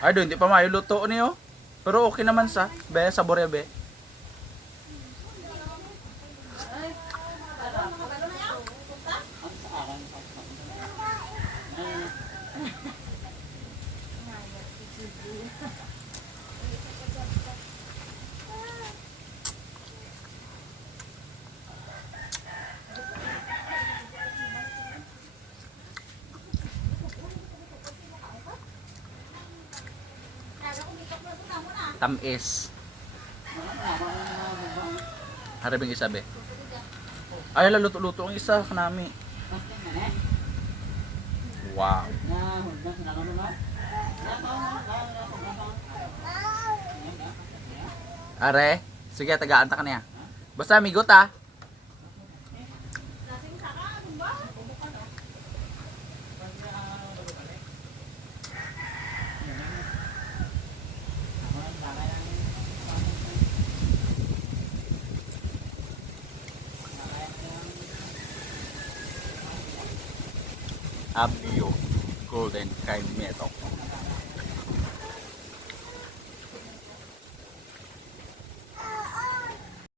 Ay, doon, hindi pa mayo luto niyo. Pero okay naman sa. Be, sabor ya, be. Tamis. Harabing isa, be. Ay, luto-luto ang isa kanami. Wow. Are, sige, tagaan ta ka niya. Basta amigot ah. Abyo Golden Kai Metok.